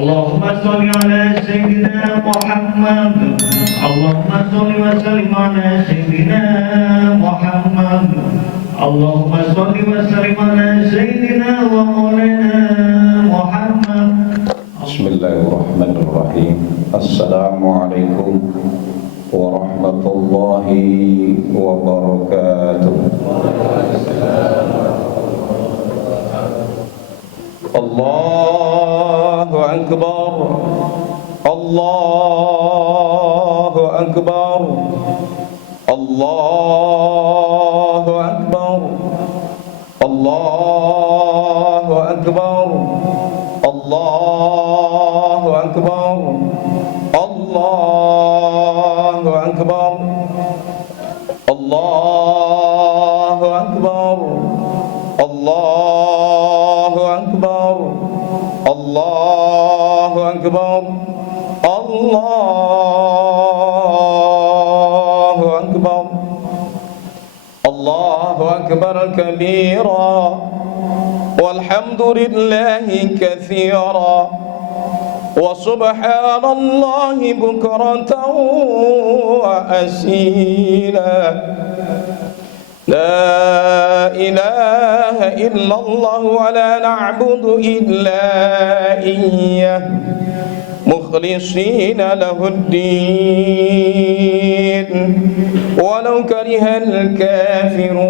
اللهم صل على سيدنا محمد اللهم صل وسلم على سيدنا محمد اللهم صل وسلم على سيدنا ومولانا محمد. Bismillahirrahmanirrahim. Assalamualaikum warahmatullahi wabarakatuh. Allahu Akbar, Allahu Akbar, Allahu Akbar, Allahu Akbar, Allahu Akbar, Allahu Akbar, Allahu Akbar, Allahu Akbar, Allahu Akbar, Allahu Akbar, Allahu Akbar kabira walhamdulillahi katsira wa subhanallahi bukratan wa asila. La ilaha illallah wa la na'budu illa iyyah mukhlishina lahuddin walau karihal kafirun.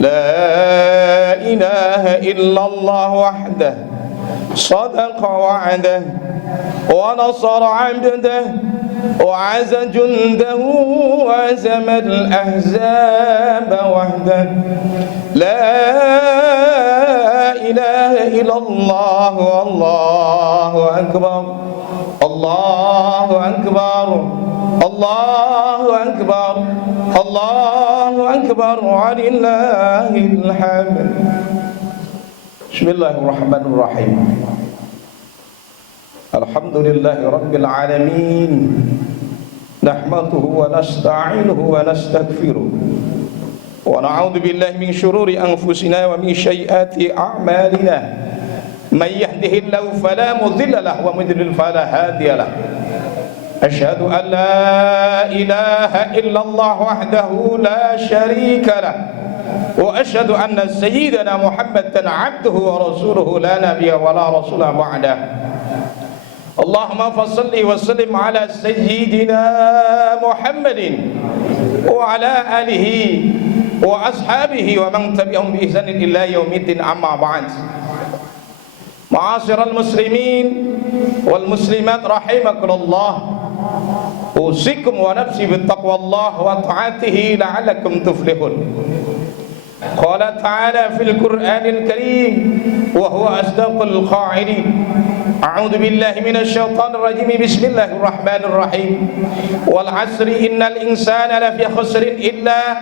La ilaha illallah wahdah sadaqa wa'dah wa nasara 'abdah وعز جنده وهزم الأحزاب وحده. لا إله إلا الله والله أكبر الله أكبر الله أكبر الله أكبر ولله الحمد. بسم الله الرحمن الرحيم. Alhamdulillahi Rabbil Alamin. Nahmaduhu wa nasta'inuhu wa nastaghfiruh wa na'udzu billahi min shururi anfusina wa min sayyiati a'malina. May yahdihillahu fala mudilla lahu wa may yudlil fala hadiya lahu. Asyhadu an la ilaha illallah wahdahu la syarika lahu wa asyhadu anna sayyidana Muhammadan 'abduhu wa rasuluhu la nabiyya wa la rasula ba'dahu. Allahumma fassalli wa sallim ala sayyidina Muhammadin wa ala alihi wa ashabihi wa man tabi'ahum bi ihsanin ila yaumiddin, amma ba'd. Ma'asyiral muslimin wal muslimat rahimakumullah, usikum wa nafsi bittaqwallah wa ta'atihi la'allakum tuflihun. Qala ta'ala fil Qur'anil Karim wa huwa asdaqul qa'ilin. A'udzu billahi minasy syaithanir rajim. Bismillahirrahmanirrahim. Wal 'asri innal insana lafi khusrin illa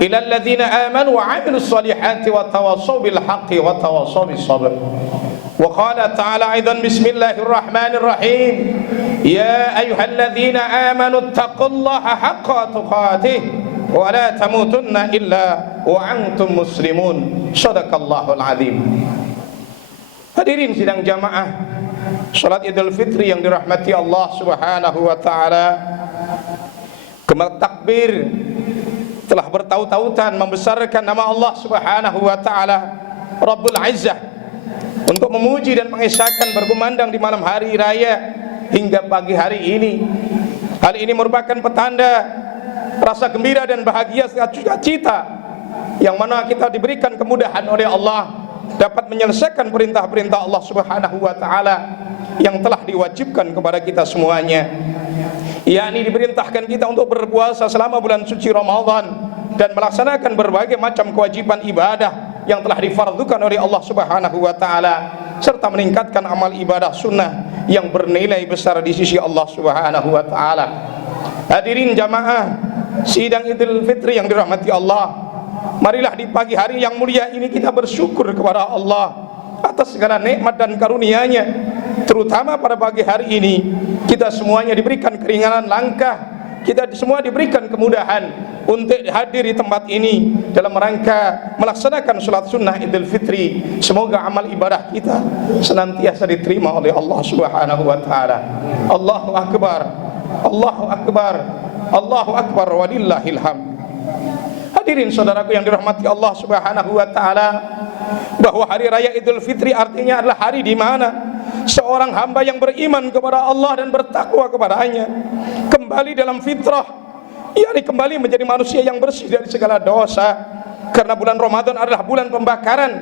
alladzina amanu wa 'amilus solihati wa tawassaw bil haqqi wa tawassaw bis sabr. Wa qala ta'ala aidan bismillahirrahmanirrahim. Ya ayyuhalladzina amanu taqullaha haqqa tuqatih wa la tamutunna illa wa antum muslimun. Shadaqallahul azim. Hadirin sidang jamaah salat Idul Fitri yang dirahmati Allah Subhanahu wa taala. Gemak takbir telah bertaut-tautan membesarkan nama Allah Subhanahu wa taala Rabbul Izzah untuk memuji dan mengesahkan berkumandang di malam hari raya hingga pagi hari ini. Hal ini merupakan petanda rasa gembira dan bahagia serta cita yang mana kita diberikan kemudahan oleh Allah dapat menyelesaikan perintah-perintah Allah Subhanahu wa taala yang telah diwajibkan kepada kita semuanya, yakni diperintahkan kita untuk berpuasa selama bulan suci Ramadan dan melaksanakan berbagai macam kewajiban ibadah yang telah difardukan oleh Allah Subhanahu wa taala, serta meningkatkan amal ibadah sunnah yang bernilai besar di sisi Allah Subhanahu wa taala. Hadirin jamaah sidang Idul Fitri yang dirahmati Allah, marilah di pagi hari yang mulia ini kita bersyukur kepada Allah atas segala nikmat dan karunia-Nya. Terutama pada pagi hari ini kita semuanya diberikan keringanan langkah, kita semua diberikan kemudahan untuk hadir di tempat ini dalam rangka melaksanakan salat sunnah Idul Fitri. Semoga amal ibadah kita senantiasa diterima oleh Allah Subhanahu wa taala. Allahu akbar. Allahu akbar. Allahu akbar walillahil hamd. Hadirin saudaraku yang dirahmati Allah Subhanahu wa taala, bahwa hari raya Idul Fitri artinya adalah hari di mana seorang hamba yang beriman kepada Allah dan bertakwa kepadanya kembali dalam fitrah, yakni kembali menjadi manusia yang bersih dari segala dosa. Karena bulan Ramadan adalah bulan pembakaran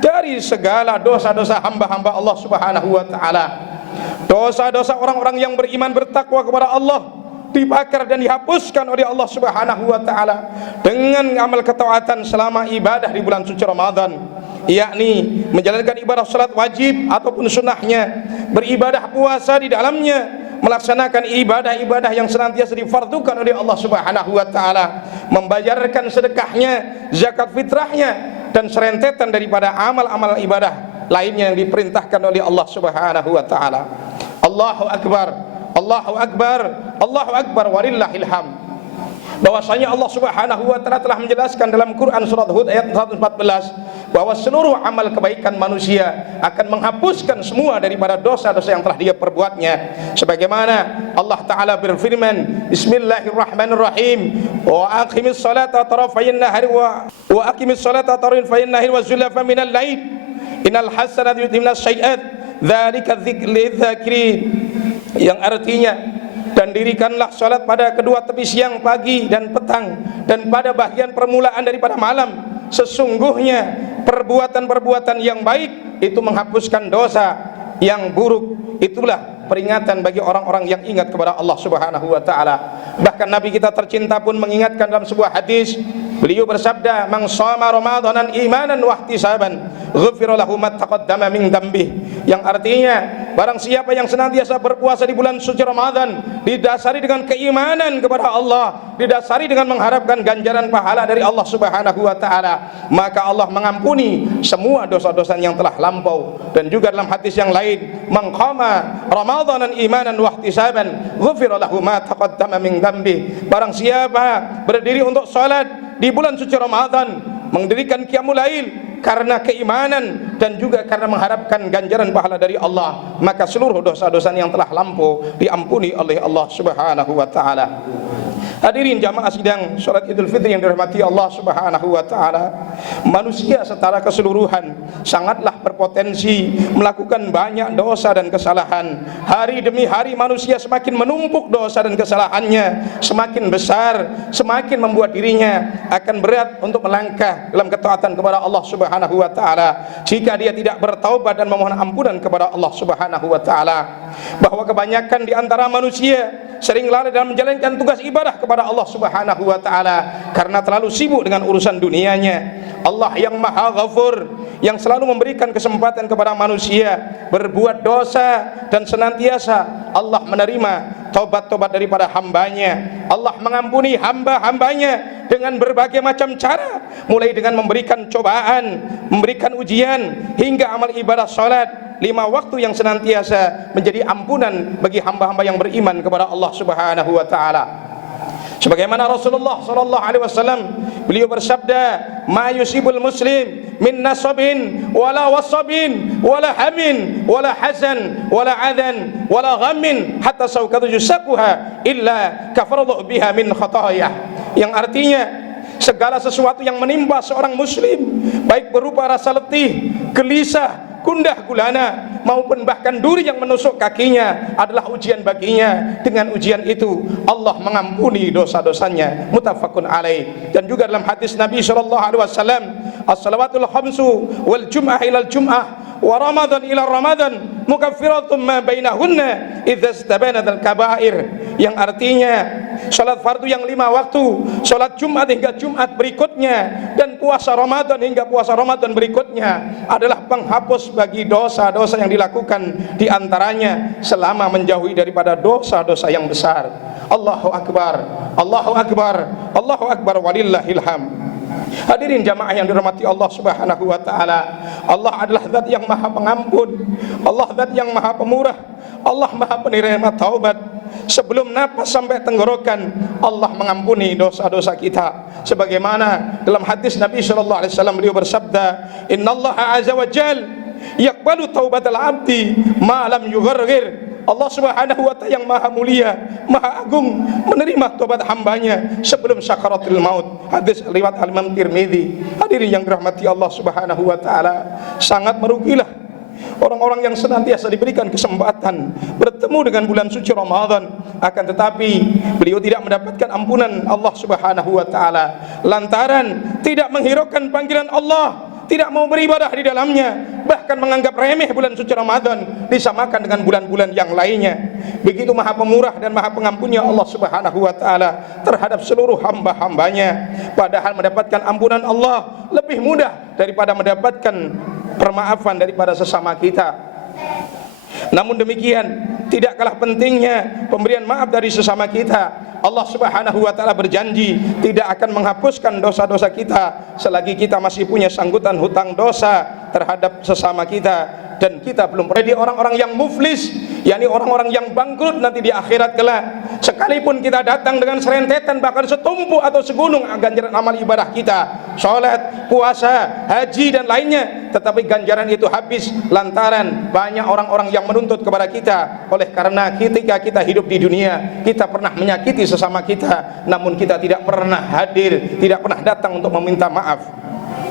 dari segala dosa-dosa hamba-hamba Allah Subhanahu wa taala. Dosa-dosa orang-orang yang beriman bertakwa kepada Allah dibakar dan dihapuskan oleh Allah Subhanahu wa taala dengan amal ketaatan selama ibadah di bulan suci Ramadan, yakni menjalankan ibadah salat wajib ataupun sunnahnya, beribadah puasa di dalamnya, melaksanakan ibadah-ibadah yang senantiasa difardukan oleh Allah Subhanahu wa taala, membayarkan sedekahnya, zakat fitrahnya, dan serentetan daripada amal-amal ibadah lainnya yang diperintahkan oleh Allah Subhanahu wa taala. Allahu akbar. Allahu akbar. Allahu akbar walillahil hamd. Bahwasanya Allah Subhanahu wa taala telah menjelaskan dalam Quran surat Hud ayat 114 bahwa seluruh amal kebaikan manusia akan menghapuskan semua daripada dosa-dosa yang telah dia perbuatnya. Sebagaimana Allah taala berfirman, Bismillahirrahmanirrahim, wa aqimis salata tarafayn nahari wa aqimis salata tarafayn nahari wa zulafa minal lail innal hasanati yudhibna sayyi'at dzalika dzikri, yang artinya, dan dirikanlah salat pada kedua tepi siang, pagi dan petang, dan pada bagian permulaan daripada malam. Sesungguhnya perbuatan-perbuatan yang baik itu menghapuskan dosa yang buruk. Itulah peringatan bagi orang-orang yang ingat kepada Allah Subhanahu wa taala. Bahkan Nabi kita tercinta pun mengingatkan dalam sebuah hadis. Beliau bersabda, "Man shoma ramadanan imanan wa ihtisaban, ghufira lahu ma taqaddama min dzambih." Yang artinya, barang siapa yang senantiasa berpuasa di bulan suci Ramadan didasari dengan keimanan kepada Allah, didasari dengan mengharapkan ganjaran pahala dari Allah Subhanahu wa taala, maka Allah mengampuni semua dosa-dosa yang telah lampau. Dan juga dalam hadis yang lain, "Man qama ramadanan imanan wa ihtisaban, ghufira lahu ma taqaddama min dzambih." Barang siapa berdiri untuk salat di bulan suci Ramadan, mendirikan qiyamul lail karena keimanan dan juga karena mengharapkan ganjaran pahala dari Allah, maka seluruh dosa-dosa yang telah lampau diampuni oleh Allah Subhanahu wa taala. Hadirin jamaah sidang salat Idul Fitri yang dirahmati Allah Subhanahu wa taala, manusia secara keseluruhan sangatlah berpotensi melakukan banyak dosa dan kesalahan. Hari demi hari manusia semakin menumpuk dosa dan kesalahannya, semakin besar, semakin membuat dirinya akan berat untuk melangkah dalam ketaatan kepada Allah Subhanahu wa taala jika dia tidak bertaubat dan memohon ampunan kepada Allah Subhanahu wa taala. Bahwa kebanyakan di antara manusia sering lalai dalam menjalankan tugas ibadah kepada Allah Subhanahu wa taala karena terlalu sibuk dengan urusan dunianya. Allah yang Maha Ghafur, yang selalu memberikan kesempatan kepada manusia berbuat dosa, dan senantiasa Allah menerima taubat-taubat daripada hambanya. Allah mengampuni hamba-hambanya dengan berbagai macam cara, mulai dengan memberikan cobaan, memberikan ujian, hingga amal ibadah salat 5 waktu yang senantiasa menjadi ampunan bagi hamba-hamba yang beriman kepada Allah Subhanahu wa taala. Sebagaimana Rasulullah sallallahu alaihi wasallam beliau bersabda, "Ma yusibul muslim min nasabin wala wasabin wala hamin wala hazan wala adan wala ghammin hatta saukatu yusakuha illa kafarallahu biha min khatayah." Yang artinya, segala sesuatu yang menimpa seorang muslim, baik berupa rasa letih, gelisah, gundah gulana, maupun bahkan duri yang menusuk kakinya, adalah ujian baginya. Dengan ujian itu Allah mengampuni dosa-dosanya. Muttafaqun alaih. Dan juga dalam hadis Nabi sallallahu alaihi wasallam, as-salawatul khamsu wal jum'ah ilal jum'ah wa ramadan ila ramadan mukaffiratun ma bainahunna idza istabanat al-kaba'ir. Yang artinya, salat fardu yang 5 waktu, salat Jumat hingga Jumat berikutnya, dan puasa Ramadan hingga puasa Ramadan berikutnya adalah penghapus bagi dosa-dosa yang dilakukan di antaranya selama menjauhi daripada dosa-dosa yang besar. Allahu akbar, Allahu akbar, Allahu akbar walillahil hamd. Hadirin jamaah yang dirahmati Allah Subhanahu wa taala, Allah adalah zat yang maha pengampun, Allah zat yang maha pemurah, Allah maha penerima taubat. sebelum napas sampai tenggorokan, Allah mengampuni dosa-dosa kita. Sebagaimana dalam hadis Nabi sallallahu alaihi wasallam, beliau bersabda, "Innallaha azza wa jalla yaqbalu taubatal abdi ma lam yughargir." Allah Subhanahu wa ta'ala yang maha mulia, maha agung, menerima tobat hambanya sebelum sakaratul maut. Hadis riwayat Imam Tirmidzi. Hadirin yang dirahmati Allah Subhanahu wa ta'ala, sangat merugilah orang-orang yang senantiasa diberikan kesempatan bertemu dengan bulan suci Ramadan, akan tetapi beliau tidak mendapatkan ampunan Allah Subhanahu wa ta'ala lantaran tidak menghiraukan panggilan Allah, tidak mau beribadah di dalamnya, bahkan menganggap remeh bulan suci Ramadan, disamakan dengan bulan-bulan yang lainnya. Begitu maha pemurah dan maha pengampunnya Allah Subhanahu wa ta'ala terhadap seluruh hamba-hambanya. Padahal mendapatkan ampunan Allah lebih mudah daripada mendapatkan permaafan daripada sesama kita. Namun demikian, tidak kalah pentingnya pemberian maaf dari sesama kita. Allah Subhanahu wa ta'ala berjanji tidak akan menghapuskan dosa-dosa kita selagi kita masih punya sanggutan hutang dosa terhadap sesama kita, dan kita belum menjadi orang-orang yang muflis, yakni orang-orang yang bangkrut nanti di akhirat kelak. Sekalipun kita datang dengan serentetan bahkan setumpuk atau segunung ganjaran amal ibadah kita, salat, puasa, haji dan lainnya, tetapi ganjaran itu habis lantaran banyak orang-orang yang menuntut kepada kita. Oleh karena ketika kita hidup di dunia, kita pernah menyakiti sesama kita, namun kita tidak pernah hadir, tidak pernah datang untuk meminta maaf.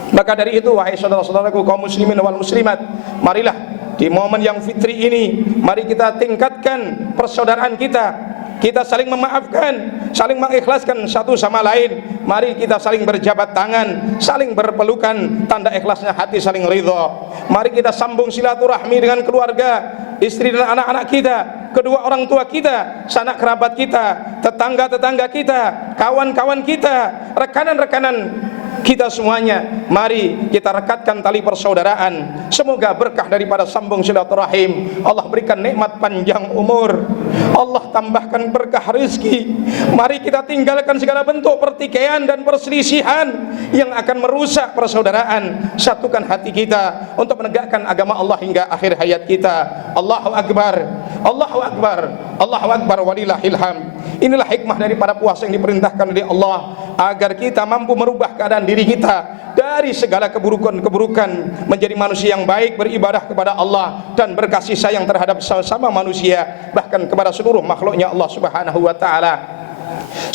Maka dari itu, wahai saudara-saudaraku kaum muslimin wal muslimat, marilah di momen yang fitri ini, mari kita tingkatkan persaudaraan kita. Kita saling memaafkan, saling mengikhlaskan satu sama lain. Mari kita saling berjabat tangan, saling berpelukan, tanda ikhlasnya hati saling ridha. Mari kita sambung silaturahmi dengan keluarga, istri dan anak-anak kita, kedua orang tua kita, sanak kerabat kita, tetangga-tetangga kita, kawan-kawan kita, rekanan-rekanan kita semuanya. Mari kita rekatkan tali persaudaraan. Semoga berkah daripada sambung silaturahim Allah berikan nikmat panjang umur, Allah tambahkan berkah rezeki. Mari kita tinggalkan segala bentuk pertikaian dan perselisihan yang akan merusak persaudaraan. Satukan hati kita untuk menegakkan agama Allah hingga akhir hayat kita. Allahu Akbar, Allahu Akbar, Allahu Akbar, walillahil hamd. Inilah hikmah daripada puasa yang diperintahkan oleh Allah, agar kita mampu merubah keadaan diri kita dari segala keburukan-keburukan menjadi manusia yang baik, beribadah kepada Allah dan berkasih sayang terhadap sesama manusia, bahkan kepada seluruh makhluknya Allah Subhanahu wa ta'ala.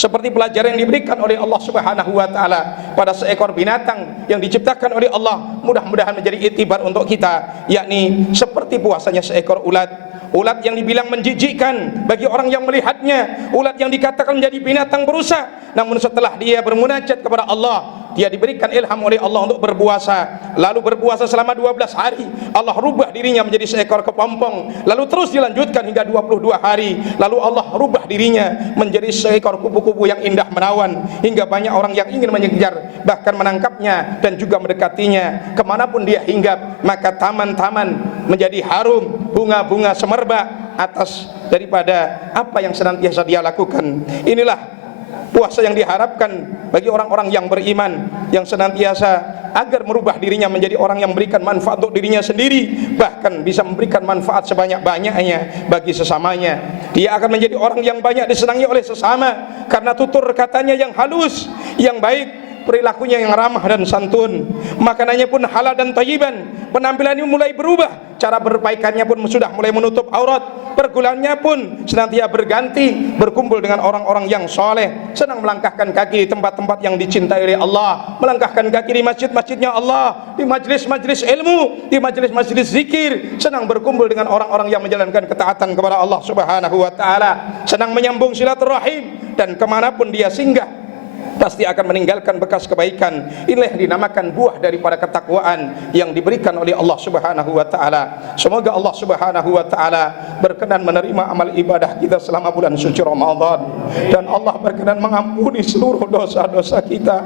Seperti pelajaran yang diberikan oleh Allah Subhanahu wa ta'ala pada seekor binatang yang diciptakan oleh Allah, mudah-mudahan menjadi iktibar untuk kita, yakni seperti puasanya seekor ulat. Ulat yang dibilang menjijikkan bagi orang yang melihatnya, ulat yang dikatakan menjadi binatang berusak, namun setelah dia bermunajat kepada Allah, dia diberikan ilham oleh Allah untuk berpuasa, lalu berpuasa selama 12 hari, Allah rubah dirinya menjadi seekor kepompong, lalu terus dilanjutkan hingga 22 hari, lalu Allah rubah dirinya menjadi seekor kupu-kupu yang indah menawan, hingga banyak orang yang ingin mengejar, bahkan menangkapnya dan juga mendekatinya. Kemanapun dia hinggap, maka taman-taman menjadi harum, bunga-bunga semerbak atas daripada apa yang senantiasa dia lakukan. Inilah puasa yang diharapkan bagi orang-orang yang beriman, yang senantiasa agar merubah dirinya menjadi orang yang memberikan manfaat untuk dirinya sendiri, bahkan bisa memberikan manfaat sebanyak-banyaknya bagi sesamanya. Dia akan menjadi orang yang banyak disenangi oleh sesama karena tutur katanya yang halus, yang baik, perilakunya yang ramah dan santun, makanannya pun halal dan thayyiban, penampilannya mulai berubah, cara berpakaiannya pun sudah mulai menutup aurat, pergaulannya pun senantiasa berganti, berkumpul dengan orang-orang yang soleh, senang melangkahkan kaki di tempat-tempat yang dicintai oleh Allah, melangkahkan kaki di masjid-masjidnya Allah, di majlis-majlis ilmu, di majlis-majlis zikir, senang berkumpul dengan orang-orang yang menjalankan ketaatan kepada Allah Subhanahu wa ta'ala, senang menyambung silaturahim, dan kemanapun dia singgah pasti akan meninggalkan bekas kebaikan. Inilah yang dinamakan buah daripada ketakwaan yang diberikan oleh Allah Subhanahu wa ta'ala. Semoga Allah Subhanahu wa ta'ala berkenan menerima amal ibadah kita selama bulan suci Ramadan, dan Allah berkenan mengampuni seluruh dosa-dosa kita.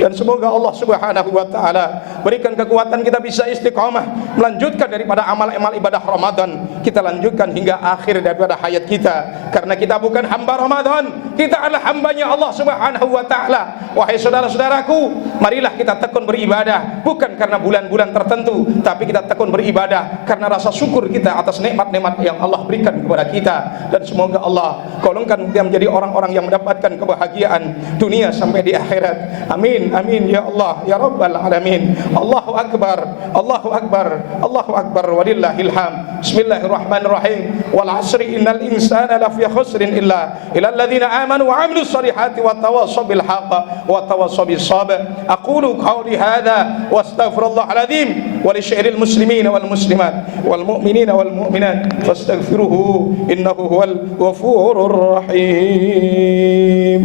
Dan semoga Allah Subhanahu wa taala berikan kekuatan kita bisa istiqamah melanjutkan daripada amal-amal ibadah Ramadan. Kita lanjutkan hingga akhir daripada hayat kita, karena kita bukan hamba Ramadan, kita adalah hambanya Allah Subhanahu wa taala. Wahai saudara-saudaraku, marilah kita tekun beribadah bukan karena bulan-bulan tertentu, tapi kita tekun beribadah karena rasa syukur kita atas nikmat-nikmat yang Allah berikan kepada kita. Dan semoga Allah golongkan kita menjadi orang-orang yang mendapatkan kebahagiaan dunia sampai di akhirat. Amin, amin ya Allah ya Rabbal alamin. Allahu akbar, Allahu akbar, Allahu akbar, walillahil hamd. Bismillahirrahmanirrahim. Wal 'asri innal insana lafi khusrin illa illalladzina amanu wa 'amilus solihati wa tawassaw bil haqq wa tawassaw bis sabr. Aqulu qawli hadza wa astaghfirullahal azim wa li sya'iril muslimin wal muslimat wal mu'minina wal mu'minat fastaghfiruhu innahu huwal ghafurur rahim.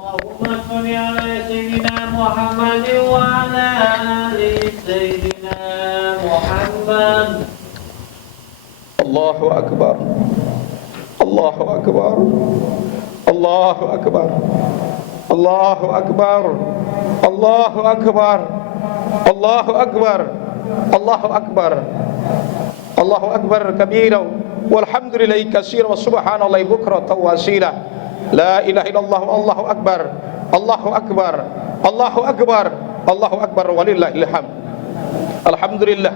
Allahumma sholli ala sayyidina Muhammad wa ala ali sayyidina Muhammad. Allahu akbar, Allahu akbar, Allahu akbar, Allahu akbar, Allahu akbar, Allahu akbar, Allahu akbar, Allahu akbar kabira walhamdulillahi katsira wa subhanallahi bukratan wa asila. La ilaha illallah Allahu akbar, Allahu akbar, Allahu akbar, Allahu akbar, walillahil hamd. Alhamdulillah,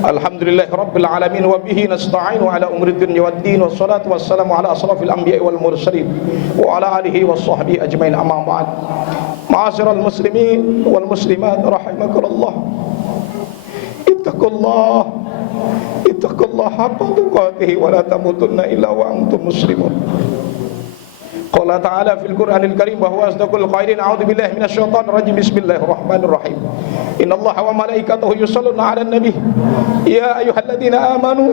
alhamdulillahi rabbil alamin wa bihi nasta'inu ala umri dunya waddin, wassalatu wassalamu ala asrafil anbiya'i wal mursalin wa ala alihi washabbihi ajmain, amma ba'd. Ma'asyiral muslimin wal muslimat rahimakumullah, ittaqullah, ittaqullah haqqa tuqatih wa la tamutunna illa wa antum muslimun. Qala ta'ala fil Qur'anil Karim wa huwa asdaqul qailin. A'udzu billahi minasyaitonir rajim. Bismillahirrahmanirrahim. Innallaha wa malaikatahu yusholluna 'alan nabi ya ayyuhalladzina amanu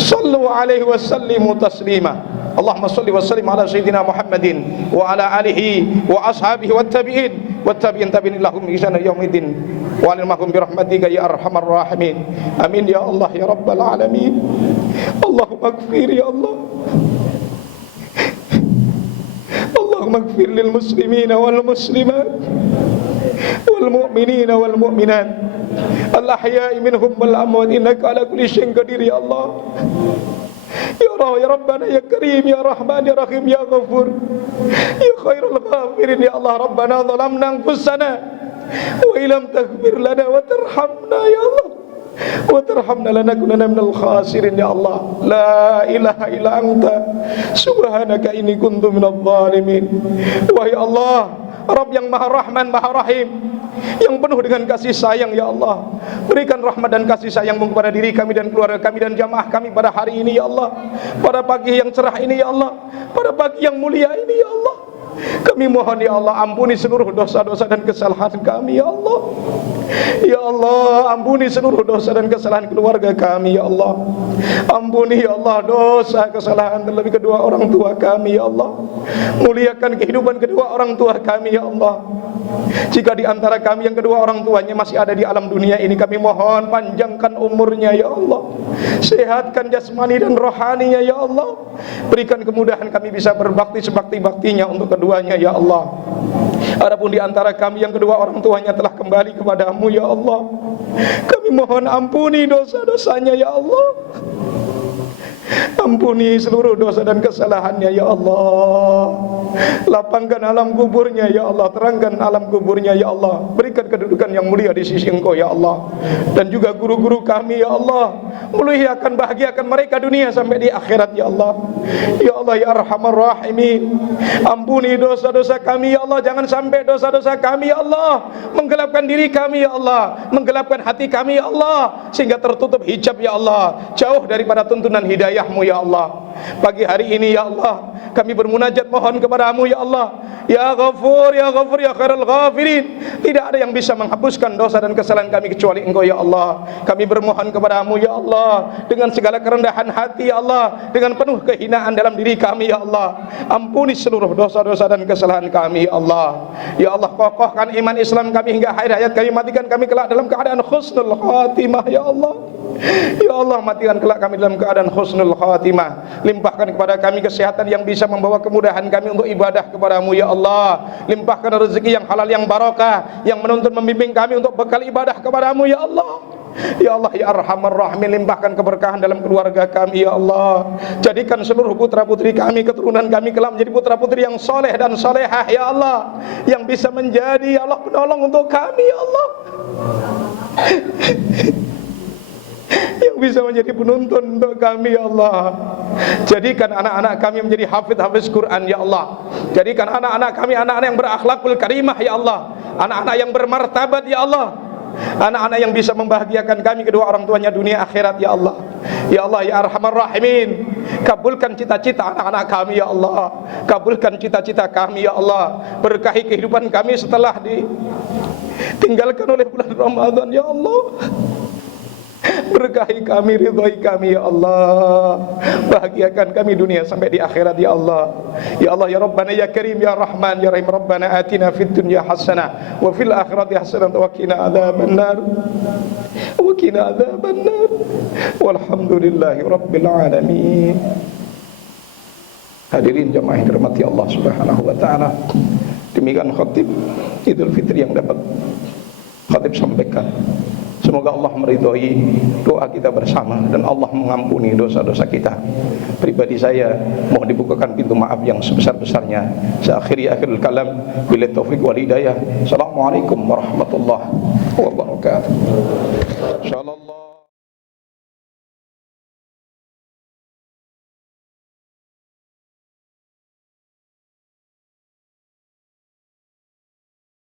shallu 'alaihi wa sallimu taslima. Allahumma shalli wa sallim ala sayyidina Muhammadin wa ala alihi wa ashabihi wat tabi'in tabi'in lahum bi ihsan yaumiddin wa alimahum bi rahmatika ya arhamar rahimin. Amin ya Allah ya rabbal alamin. Allahumma ighfir ya Allah, Allahumma ighfir lil muslimina wal muslimat wal mu'minina wal mu'minat al ahya'i minhum wal amwat innaka ala kulli syai'in qadir ya Allah. Ya Allah ya Rabbana ya Karim ya Rahman ya Rahim ya Ghafur ya khairul ghafirin ya Allah. Rabbana zalamna anfusana wa illam taghfir lana wa tarhamna ya Allah wa tarhamna lanakunanna minal khasirin ya Allah. La ilaha illa anta subhanaka inni kuntu minadh dhalimin. Wahai Allah, Rabb yang Maha Rahman Maha Rahim, yang penuh dengan kasih sayang ya Allah, berikan rahmat dan kasih sayang-Mu kepada diri kami dan keluarga kami dan jamaah kami pada hari ini ya Allah, pada pagi yang cerah ini ya Allah, pada pagi yang mulia ini ya Allah. Kami mohon ya Allah, ampuni seluruh dosa-dosa dan kesalahan kami ya Allah. Ya Allah, ampuni seluruh dosa dan kesalahan keluarga kami ya Allah. Ampuni ya Allah dosa kesalahan terlebih kedua orang tua kami ya Allah. Muliakan kehidupan kedua orang tua kami ya Allah. Jika di antara kami yang kedua orang tuanya masih ada di alam dunia ini, kami mohon panjangkan umurnya ya Allah, sehatkan jasmani dan rohaninya ya Allah. Berikan kemudahan kami bisa berbakti sebakti-baktinya untuk keduanya ya Allah. Adapun di antara kami yang kedua orang tuanya telah kembali kepadamu ya Allah, kami mohon ampuni dosa-dosanya ya Allah. Ampuni seluruh dosa dan kesalahannya ya Allah. Lapangkan alam kuburnya ya Allah, terangkan alam kuburnya ya Allah. Berikan kedudukan yang mulia di sisi Engkau ya Allah. Dan juga guru-guru kami ya Allah, muliakan bahagiakan mereka dunia sampai di akhirat ya Allah. Ya Allah ya Arhamar Rahimin, ampuni dosa-dosa kami ya Allah. Jangan sampai dosa-dosa kami ya Allah menggelapkan diri kami ya Allah, menggelapkan hati kami ya Allah, sehingga tertutup hijab ya Allah, jauh daripada tuntunan hidayah-Mu ya Allah. Pagi hari ini ya Allah, kami bermunajat mohon kepadamu ya Allah. Ya Ghafur ya Ghafur ya khairul ghafirin, Tidak ada yang bisa menghapuskan dosa dan kesalahan kami kecuali Engkau ya Allah. Kami bermohon kepadamu ya Allah, dengan segala kerendahan hati ya Allah, dengan penuh kehinaan dalam diri kami ya Allah. Ampuni seluruh dosa-dosa dan kesalahan kami ya Allah. Ya Allah, kokohkan iman Islam kami hingga akhir hayat kami, matikan kami kelak dalam keadaan husnul khatimah ya Allah. Ya Allah, matikan kelak kami dalam keadaan husnul khatimah. Limpahkan kepada kami kesehatan yang bisa membawa kemudahan kami untuk ibadah kepadamu ya Allah. Limpahkan rezeki yang halal yang barokah, yang menuntun membimbing kami untuk bekal ibadah kepadamu ya Allah. Ya Allah ya Arhamar Rahimin, limpahkan keberkahan dalam keluarga kami ya Allah. Jadikan seluruh putra putri kami, keturunan kami kelak menjadi putra putri yang soleh dan solehah ya Allah, yang bisa menjadi ya Allah penolong untuk kami ya Allah, yang bisa menjadi penuntun untuk kami ya Allah. Jadikan anak-anak kami menjadi hafiz Quran ya Allah. Jadikan anak-anak kami anak-anak yang berakhlakul karimah ya Allah, anak-anak yang bermartabat ya Allah, anak-anak yang bisa membahagiakan kami kedua orang tuanya dunia akhirat ya Allah. Ya Allah ya Arhamar Rahimin, kabulkan cita-cita anak-anak kami ya Allah. Kabulkan cita-cita kami ya Allah. Berkahi kehidupan kami setelah ditinggalkan oleh bulan Ramadan ya Allah. Berkahi kami, ridhoi kami ya Allah. Bahagiakan kami dunia sampai di akhirat ya Allah. Ya Allah ya Rabbana ya Karim ya Rahman ya Rahim. Rabbana atina fid dunya hasanah wa fil akhirati hasanah wa qina adzabannar. Wa qina adzabannar. Walhamdulillahi rabbil alamin. Hadirin jamaah yang dirahmati Allah Subhanahu wa taala. Demikian khatib Idul Fitri yang dapat khatib sampaikan. Semoga Allah meridhai doa kita bersama dan Allah mengampuni dosa-dosa kita. Pribadi saya mohon dibukakan pintu maaf yang sebesar-besarnya. Akhirul kalam, billahi taufik wal hidayah. Assalamualaikum warahmatullahi wabarakatuh.